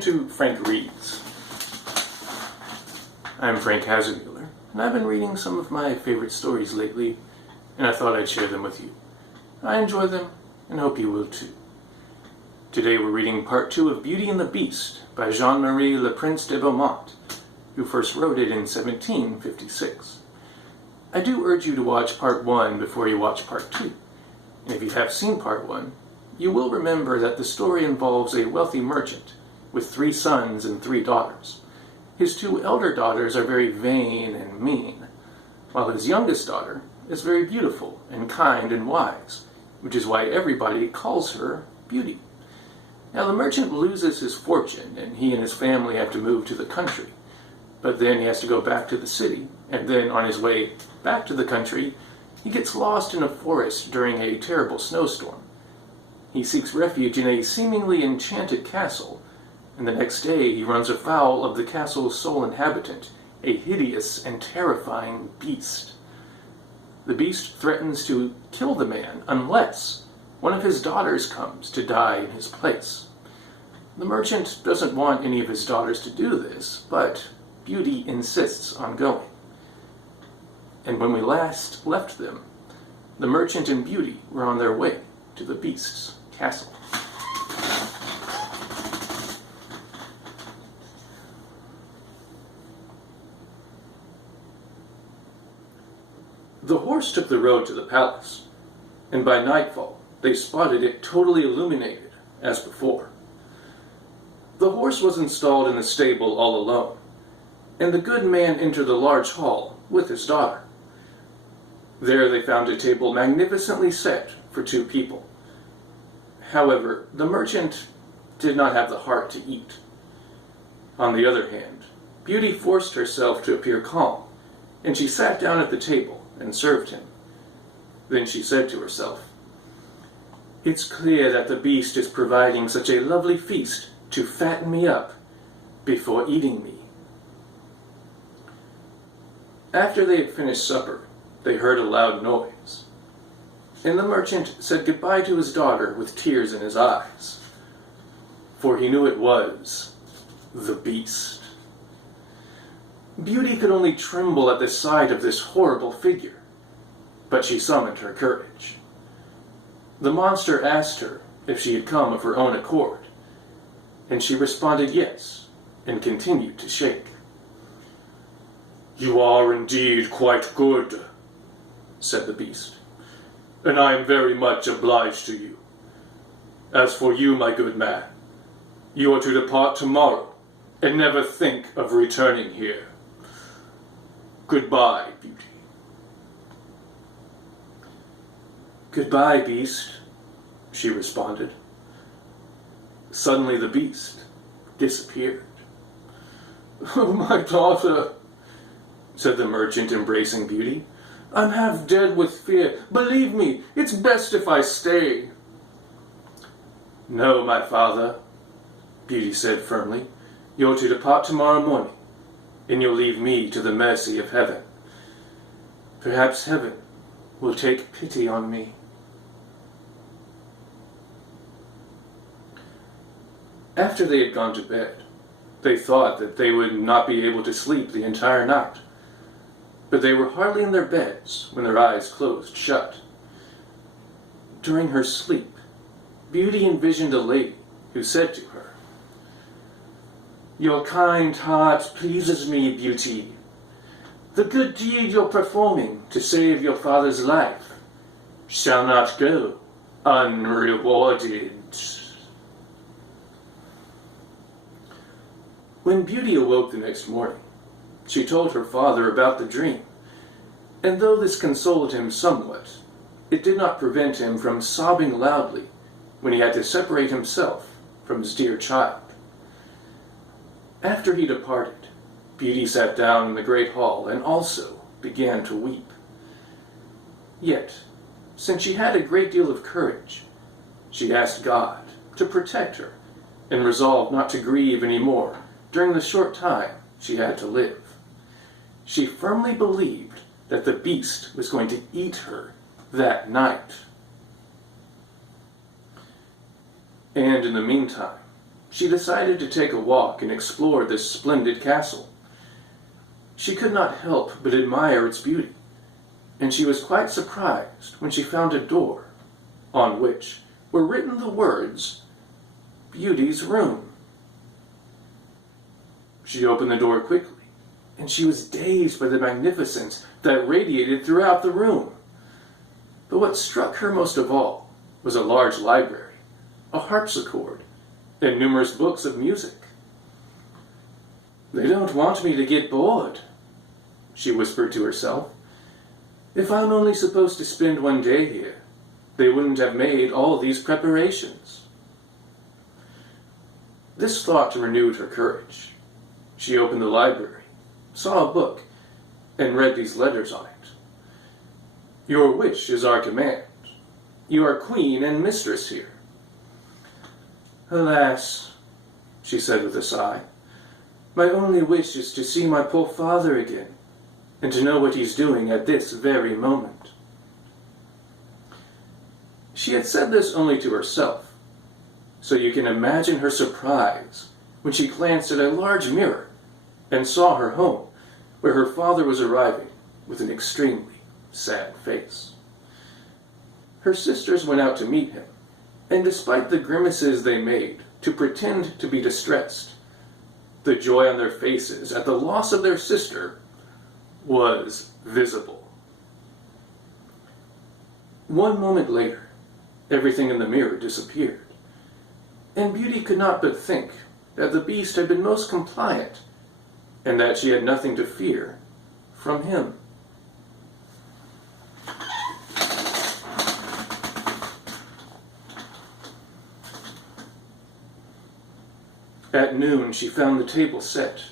to Frank Reads. I'm Frank Hazemuller, and I've been reading some of my favorite stories lately, and I thought I'd share them with you. I enjoy them, and hope you will too. Today we're reading part 2 of Beauty and the Beast by Jean-Marie Leprince de Beaumont, who first wrote it in 1756. I do urge you to watch part 1 before you watch part 2, and if you have seen part 1, you will remember that the story involves a wealthy merchant with 3 sons and 3 daughters. His 2 elder daughters are very vain and mean, while his youngest daughter is very beautiful and kind and wise, which is why everybody calls her Beauty. Now the merchant loses his fortune, and he and his family have to move to the country. But then he has to go back to the city, and then on his way back to the country, he gets lost in a forest during a terrible snowstorm. He seeks refuge in a seemingly enchanted castle, and the next day he runs afoul of the castle's sole inhabitant, a hideous and terrifying beast. The beast threatens to kill the man unless one of his daughters comes to die in his place. The merchant doesn't want any of his daughters to do this, but Beauty insists on going. And when we last left them, the merchant and Beauty were on their way to the beast's castle. The horse took the road to the palace, and by nightfall they spotted it totally illuminated, as before. The horse was installed in the stable all alone, and the good man entered the large hall with his daughter. There they found a table magnificently set for 2 people. However, the merchant did not have the heart to eat. On the other hand, Beauty forced herself to appear calm, and she sat down at the table and served him. Then she said to herself, "It's clear that the beast is providing such a lovely feast to fatten me up before eating me." After they had finished supper, they heard a loud noise, and the merchant said goodbye to his daughter with tears in his eyes, for he knew it was the beast. Beauty could only tremble at the sight of this horrible figure, but she summoned her courage. The monster asked her if she had come of her own accord, and she responded yes, and continued to shake. "You are indeed quite good," said the beast, "and I am very much obliged to you. As for you, my good man, you are to depart tomorrow, and never think of returning here. Goodbye, Beauty." "Goodbye, beast," she responded. Suddenly the beast disappeared. "Oh, my daughter," said the merchant, embracing Beauty. "I'm half dead with fear. Believe me, it's best if I stay." "No, my father," Beauty said firmly. "You're to depart tomorrow morning, and you'll leave me to the mercy of heaven. Perhaps heaven will take pity on me." After they had gone to bed, they thought that they would not be able to sleep the entire night. But they were hardly in their beds when their eyes closed shut. During her sleep, Beauty envisioned a lady who said to her, "Your kind heart pleases me, Beauty. The good deed you're performing to save your father's life shall not go unrewarded." When Beauty awoke the next morning, she told her father about the dream, and though this consoled him somewhat, it did not prevent him from sobbing loudly when he had to separate himself from his dear child. After he departed, Beauty sat down in the great hall and also began to weep. Yet, since she had a great deal of courage, she asked God to protect her and resolved not to grieve any more during the short time she had to live. She firmly believed that the beast was going to eat her that night. And in the meantime, she decided to take a walk and explore this splendid castle. She could not help but admire its beauty, and she was quite surprised when she found a door on which were written the words, "Beauty's Room." She opened the door quickly, and she was dazed by the magnificence that radiated throughout the room. But what struck her most of all was a large library, a harpsichord, and numerous books of music. "They don't want me to get bored," she whispered to herself. "If I'm only supposed to spend one day here, they wouldn't have made all these preparations." This thought renewed her courage. She opened the library, saw a book, and read these letters on it. "Your wish is our command. You are queen and mistress here." "Alas," she said with a sigh, "my only wish is to see my poor father again, and to know what he's doing at this very moment." She had said this only to herself, so you can imagine her surprise when she glanced at a large mirror and saw her home, where her father was arriving with an extremely sad face. Her sisters went out to meet him, and despite the grimaces they made to pretend to be distressed, the joy on their faces at the loss of their sister was visible. One moment later, everything in the mirror disappeared, and Beauty could not but think that the beast had been most compliant, and that she had nothing to fear from him. At noon she found the table set,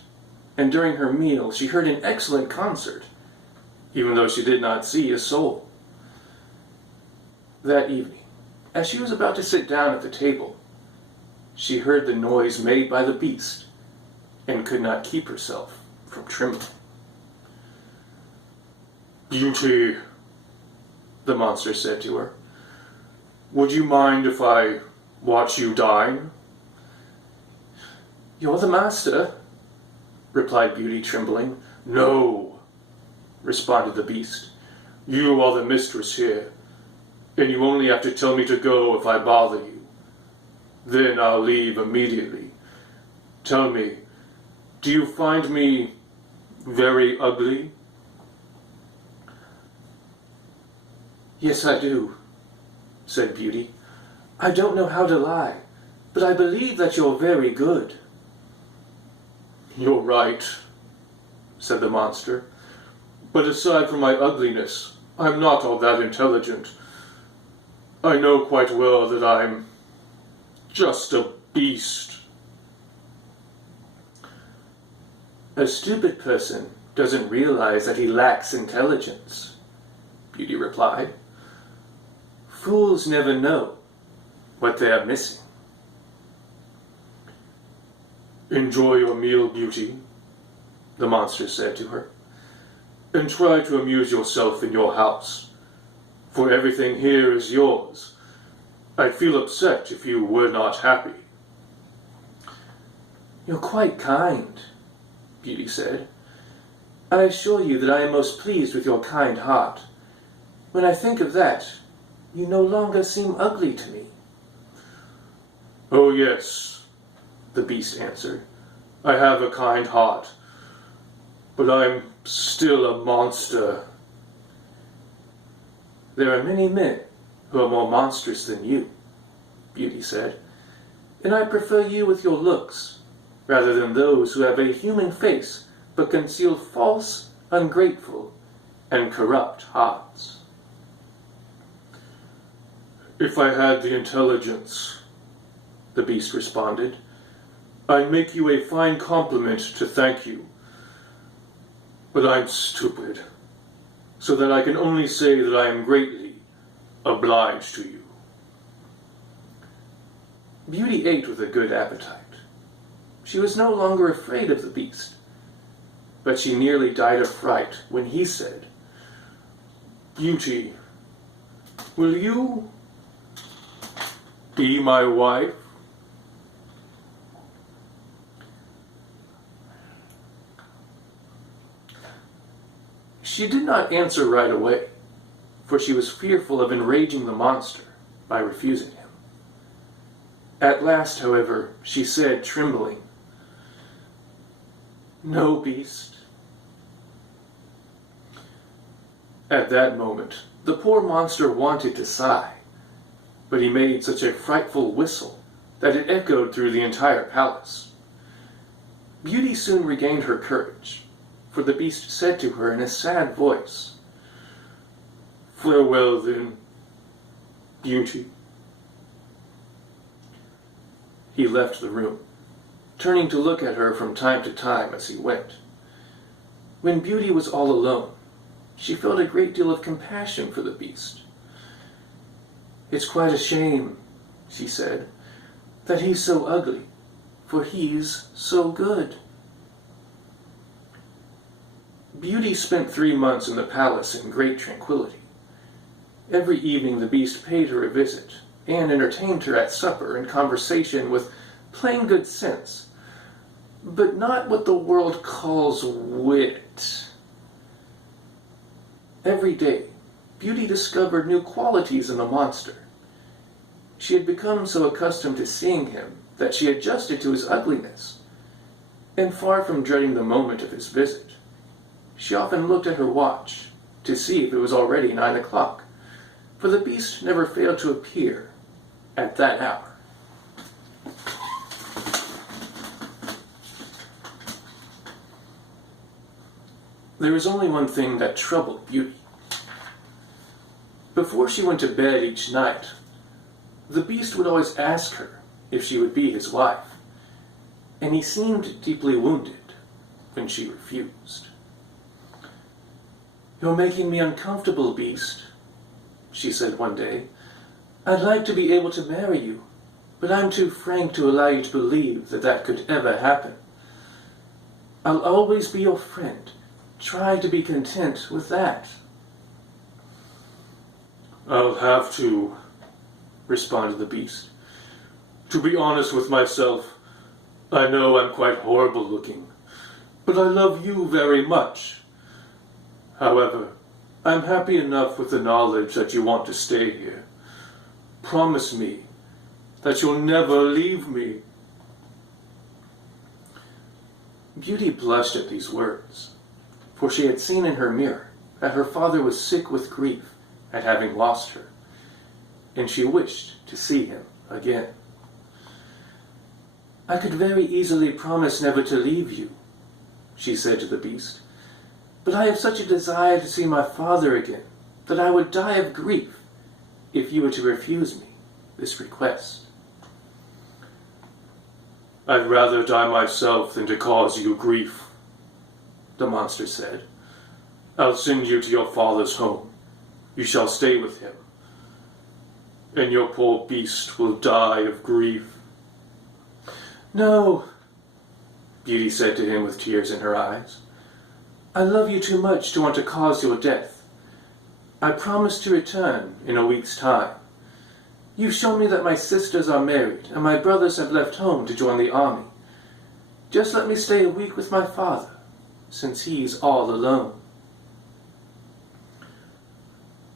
and during her meal she heard an excellent concert, even though she did not see a soul. That evening, as she was about to sit down at the table, she heard the noise made by the beast, and could not keep herself from trembling. "Beauty," the monster said to her, "would you mind if I watch you dine?" "You're the master," replied Beauty, trembling. "No," responded the beast. "You are the mistress here, and you only have to tell me to go if I bother you. Then I'll leave immediately. Tell me, do you find me very ugly?" "Yes, I do," said Beauty. "I don't know how to lie, but I believe that you're very good." "You're right," said the monster. "But aside from my ugliness, I'm not all that intelligent. I know quite well that I'm just a beast." "A stupid person doesn't realize that he lacks intelligence," Beauty replied. "Fools never know what they are missing." "Enjoy your meal, Beauty," the monster said to her, "and try to amuse yourself in your house, for everything here is yours. I'd feel upset if you were not happy." "You're quite kind," Beauty said. "I assure you that I am most pleased with your kind heart. When I think of that, you no longer seem ugly to me." "Oh yes," the beast answered. "I have a kind heart, but I'm still a monster." "There are many men who are more monstrous than you," Beauty said, "and I prefer you with your looks, rather than those who have a human face but conceal false, ungrateful, and corrupt hearts." "If I had the intelligence," the beast responded, "I'd make you a fine compliment to thank you. But I'm stupid, so that I can only say that I am greatly obliged to you." Beauty ate with a good appetite. She was no longer afraid of the beast, but she nearly died of fright when he said, "Beauty, will you be my wife?" She did not answer right away, for she was fearful of enraging the monster by refusing him. At last, however, she said, trembling, "No, beast." At that moment, the poor monster wanted to sigh, but he made such a frightful whistle that it echoed through the entire palace. Beauty soon regained her courage, for the beast said to her in a sad voice, "Farewell, then, Beauty." He left the room, turning to look at her from time to time as he went. When Beauty was all alone, she felt a great deal of compassion for the beast. "It's quite a shame," she said, "that he's so ugly, for he's so good." Beauty spent 3 months in the palace in great tranquility. Every evening the beast paid her a visit, and entertained her at supper and conversation with plain good sense, but not what the world calls wit. Every day, Beauty discovered new qualities in the monster. She had become so accustomed to seeing him that she adjusted to his ugliness, and far from dreading the moment of his visit, she often looked at her watch to see if it was already 9 o'clock, for the beast never failed to appear at that hour. There was only one thing that troubled Beauty. Before she went to bed each night, the beast would always ask her if she would be his wife, and he seemed deeply wounded when she refused. "You're making me uncomfortable, beast," she said one day. "I'd like to be able to marry you, but I'm too frank to allow you to believe that that could ever happen. I'll always be your friend. Try to be content with that." "I'll have to," responded the beast. "To be honest with myself, I know I'm quite horrible looking, but I love you very much. However, I'm happy enough with the knowledge that you want to stay here. Promise me that you'll never leave me." Beauty blushed at these words, for she had seen in her mirror that her father was sick with grief at having lost her, and she wished to see him again. "I could very easily promise never to leave you," she said to the beast, "but I have such a desire to see my father again that I would die of grief if you were to refuse me this request." "I'd rather die myself than to cause you grief," the monster said. "I'll send you to your father's home. You shall stay with him, and your poor beast will die of grief." "No," Beauty said to him with tears in her eyes. "I love you too much to want to cause your death. I promise to return in a week's time. You've shown me that my sisters are married and my brothers have left home to join the army. Just let me stay a week with my father, since he's all alone."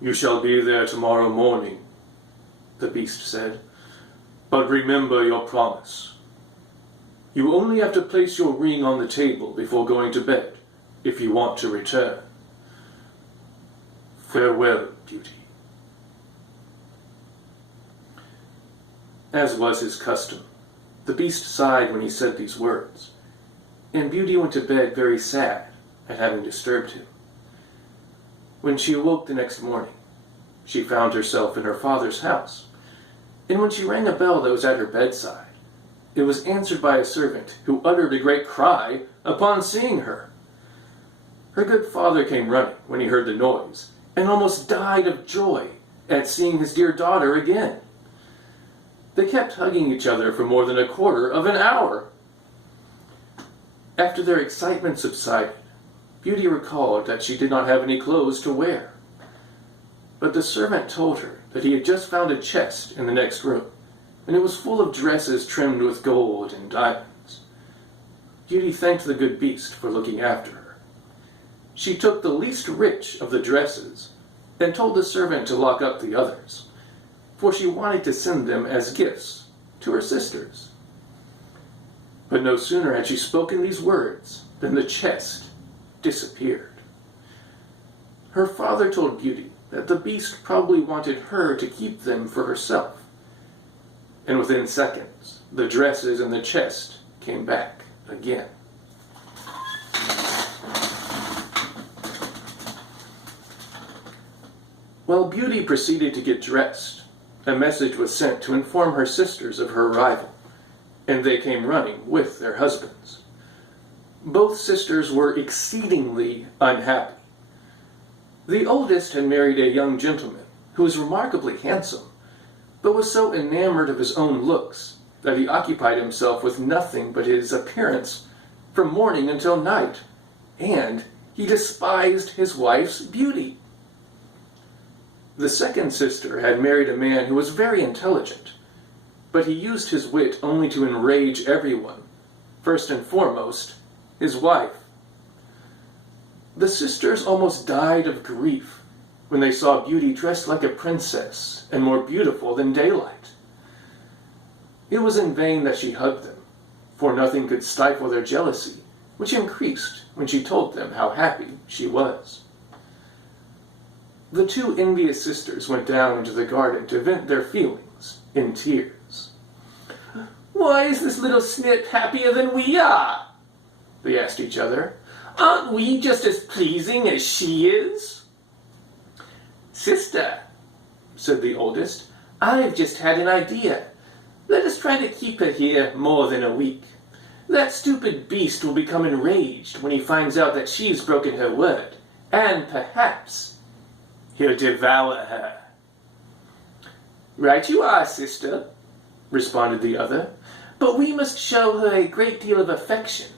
"You shall be there tomorrow morning," the beast said. "But remember your promise. You only have to place your ring on the table before going to bed if you want to return. Farewell, Beauty." As was his custom, the beast sighed when he said these words, and Beauty went to bed very sad at having disturbed him. When she awoke the next morning, she found herself in her father's house, and when she rang a bell that was at her bedside, it was answered by a servant who uttered a great cry upon seeing her. Her good father came running when he heard the noise, and almost died of joy at seeing his dear daughter again. They kept hugging each other for more than a quarter of an hour. After their excitement subsided, Beauty recalled that she did not have any clothes to wear. But the servant told her that he had just found a chest in the next room, and it was full of dresses trimmed with gold and diamonds. Beauty thanked the good beast for looking after her. she took the least rich of the dresses and told the servant to lock up the others, for she wanted to send them as gifts to her sisters. But no sooner had she spoken these words than the chest disappeared. Her father told Beauty that the beast probably wanted her to keep them for herself, and within seconds the dresses and the chest came back again. While Beauty proceeded to get dressed, a message was sent to inform her sisters of her arrival, and they came running with their husbands. Both sisters were exceedingly unhappy. The oldest had married a young gentleman who was remarkably handsome, but was so enamored of his own looks that he occupied himself with nothing but his appearance from morning until night, and he despised his wife's beauty. The second sister had married a man who was very intelligent, but he used his wit only to enrage everyone, first and foremost, his wife. The sisters almost died of grief when they saw Beauty dressed like a princess and more beautiful than daylight. It was in vain that she hugged them, for nothing could stifle their jealousy, which increased when she told them how happy she was. The two envious sisters went down into the garden to vent their feelings in tears. "Why is this little snip happier than we are?" they asked each other. "Aren't we just as pleasing as she is?" "Sister," said the oldest, "I've just had an idea. Let us try to keep her here more than a week. That stupid beast will become enraged when he finds out that she's broken her word, and perhaps he'll devour her." "Right you are, sister," responded the other, "but we must show her a great deal of affection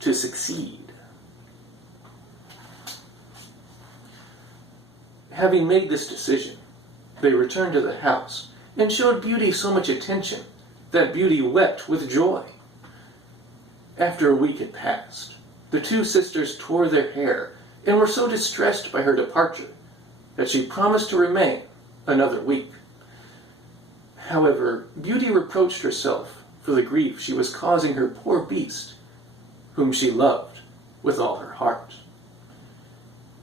to succeed." Having made this decision, they returned to the house and showed Beauty so much attention that Beauty wept with joy. After a week had passed, the two sisters tore their hair and were so distressed by her departure that she promised to remain another week. However, Beauty reproached herself for the grief she was causing her poor beast, whom she loved with all her heart.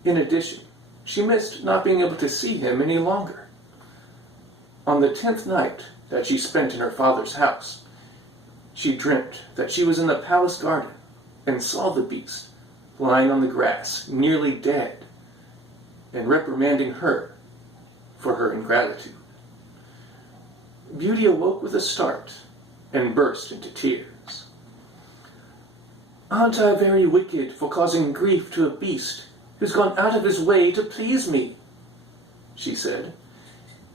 In addition, she missed not being able to see him any longer. On the 10th night that she spent in her father's house, she dreamt that she was in the palace garden and saw the beast lying on the grass, nearly dead, and reprimanding her for her ingratitude. Beauty awoke with a start and burst into tears. "Aren't I very wicked for causing grief to a beast who's gone out of his way to please me?" she said.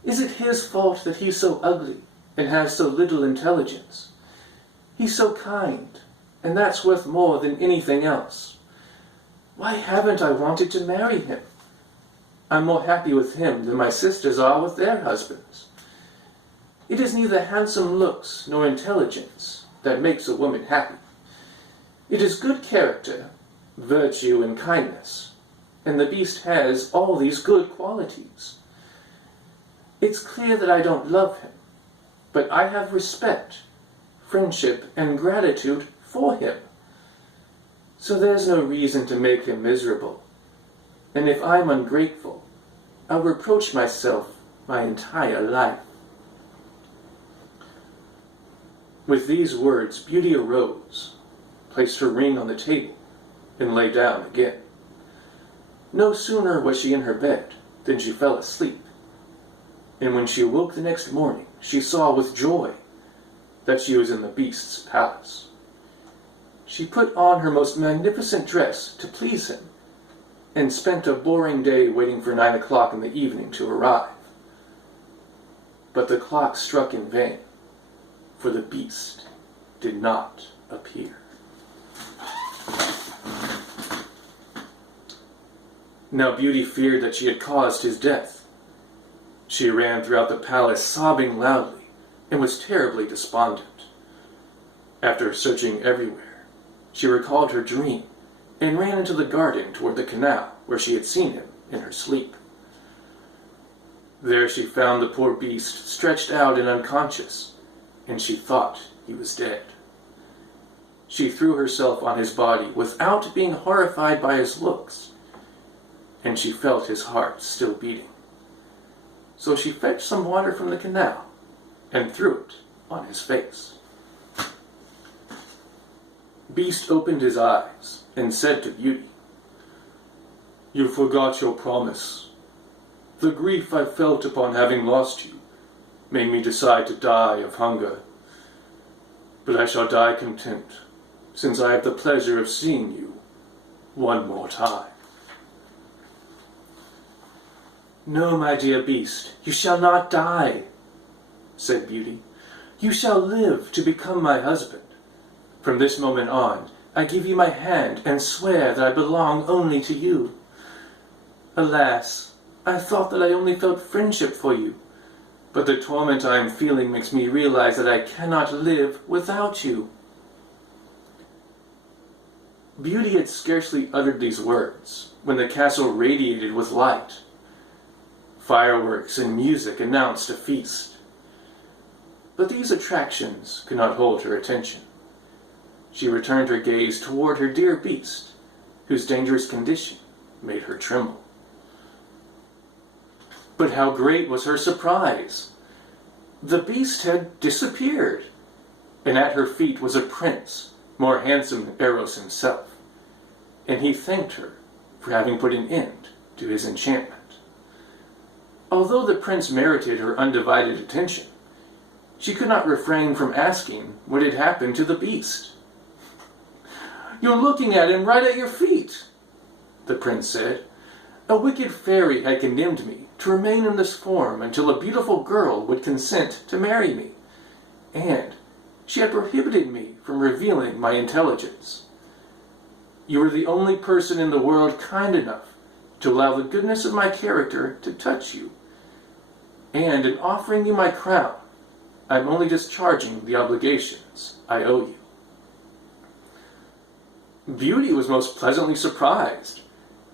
"Is it his fault that he's so ugly and has so little intelligence? He's so kind, and that's worth more than anything else. Why haven't I wanted to marry him? I'm more happy with him than my sisters are with their husbands. It is neither handsome looks nor intelligence that makes a woman happy. It is good character, virtue, and kindness, and the beast has all these good qualities. It's clear that I don't love him, but I have respect, friendship, and gratitude for him. So there's no reason to make him miserable. And if I'm ungrateful, I'll reproach myself my entire life." With these words, Beauty arose, placed her ring on the table, and lay down again. No sooner was she in her bed than she fell asleep, and when she awoke the next morning, she saw with joy that she was in the beast's palace. She put on her most magnificent dress to please him, and spent a boring day waiting for 9 o'clock in the evening to arrive. But the clock struck in vain, for the beast did not appear. Now Beauty feared that she had caused his death. She ran throughout the palace sobbing loudly and was terribly despondent. After searching everywhere, she recalled her dream and ran into the garden toward the canal where she had seen him in her sleep. There she found the poor beast stretched out and unconscious, and she thought he was dead. She threw herself on his body without being horrified by his looks, and she felt his heart still beating. So she fetched some water from the canal and threw it on his face. Beast opened his eyes and said to Beauty, "You forgot your promise. The grief I felt upon having lost you made me decide to die of hunger. But I shall die content, since I have the pleasure of seeing you one more time." "No, my dear beast, you shall not die," said Beauty. "You shall live to become my husband. From this moment on, I give you my hand and swear that I belong only to you. Alas, I thought that I only felt friendship for you, but the torment I am feeling makes me realize that I cannot live without you." Beauty had scarcely uttered these words when the castle radiated with light. Fireworks and music announced a feast. But these attractions could not hold her attention. She returned her gaze toward her dear beast, whose dangerous condition made her tremble. But how great was her surprise! The beast had disappeared, and at her feet was a prince, more handsome than Eros himself, and he thanked her for having put an end to his enchantment. Although the prince merited her undivided attention, she could not refrain from asking what had happened to the beast. "You're looking at him right at your feet," the prince said. "A wicked fairy had condemned me to remain in this form until a beautiful girl would consent to marry me, and she had prohibited me from revealing my intelligence. You are the only person in the world kind enough to allow the goodness of my character to touch you, and in offering you my crown, I am only discharging the obligations I owe you." Beauty was most pleasantly surprised,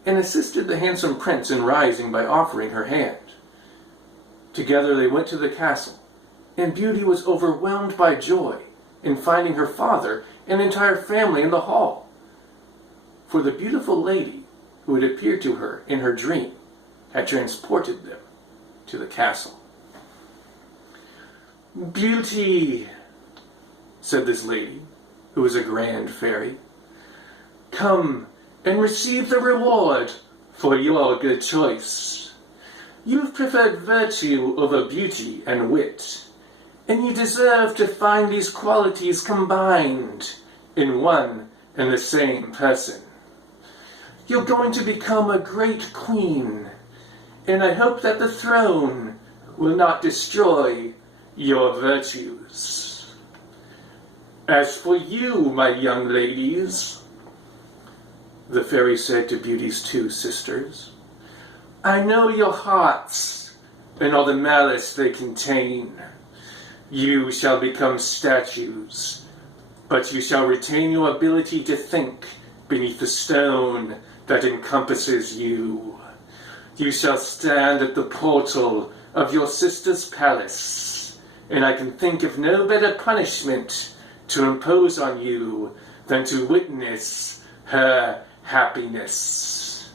and assisted the handsome prince in rising by offering her hand. Together they went to the castle, and Beauty was overwhelmed by joy in finding her father and entire family in the hall. For the beautiful lady who had appeared to her in her dream had transported them to the castle. "Beauty," said this lady, who was a grand fairy, "come and receive the reward for your good choice. You've preferred virtue over beauty and wit, and you deserve to find these qualities combined in one and the same person. You're going to become a great queen, and I hope that the throne will not destroy your virtues. As for you, my young ladies," the fairy said to Beauty's two sisters, "I know your hearts and all the malice they contain. You shall become statues, but you shall retain your ability to think beneath the stone that encompasses you. You shall stand at the portal of your sister's palace, and I can think of no better punishment to impose on you than to witness her happiness.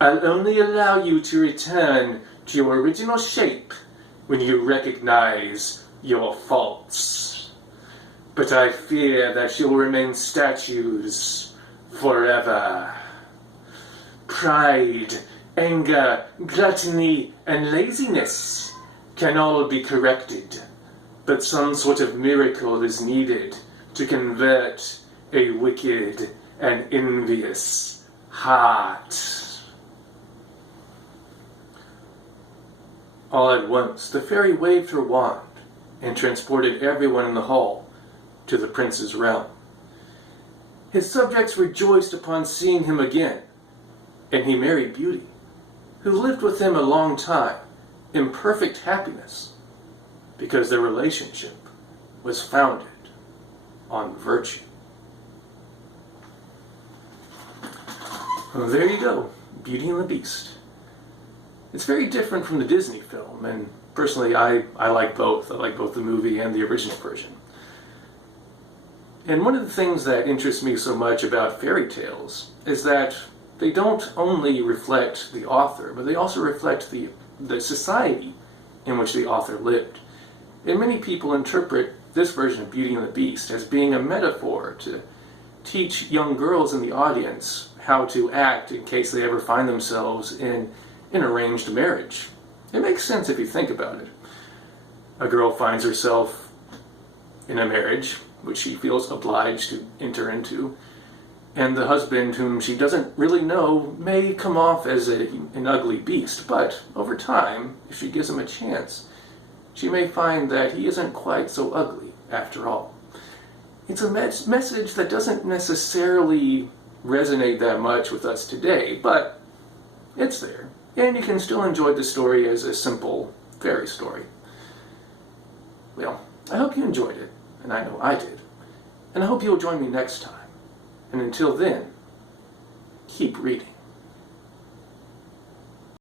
I'll only allow you to return to your original shape when you recognize your faults. But I fear that you'll remain statues forever. Pride, anger, gluttony, and laziness can all be corrected, but some sort of miracle is needed to convert a wicked and envious heart." All at once, the fairy waved her wand and transported everyone in the hall to the prince's realm. His subjects rejoiced upon seeing him again, and he married Beauty, who lived with him a long time in perfect happiness, because their relationship was founded on virtue. Well, there you go, Beauty and the Beast. It's very different from the Disney film, and personally I like both. I like both the movie and the original version. And one of the things that interests me so much about fairy tales is that they don't only reflect the author, but they also reflect the society in which the author lived. And many people interpret this version of Beauty and the Beast as being a metaphor to teach young girls in the audience how to act in case they ever find themselves in an arranged marriage. It makes sense if you think about it. A girl finds herself in a marriage which she feels obliged to enter into, and the husband, whom she doesn't really know, may come off as an ugly beast, but over time, if she gives him a chance, she may find that he isn't quite so ugly after all. It's a message that doesn't necessarily resonate that much with us today, but it's there, and you can still enjoy the story as a simple fairy story. Well, I hope you enjoyed it, and I know I did, and I hope you'll join me next time. And until then, keep reading.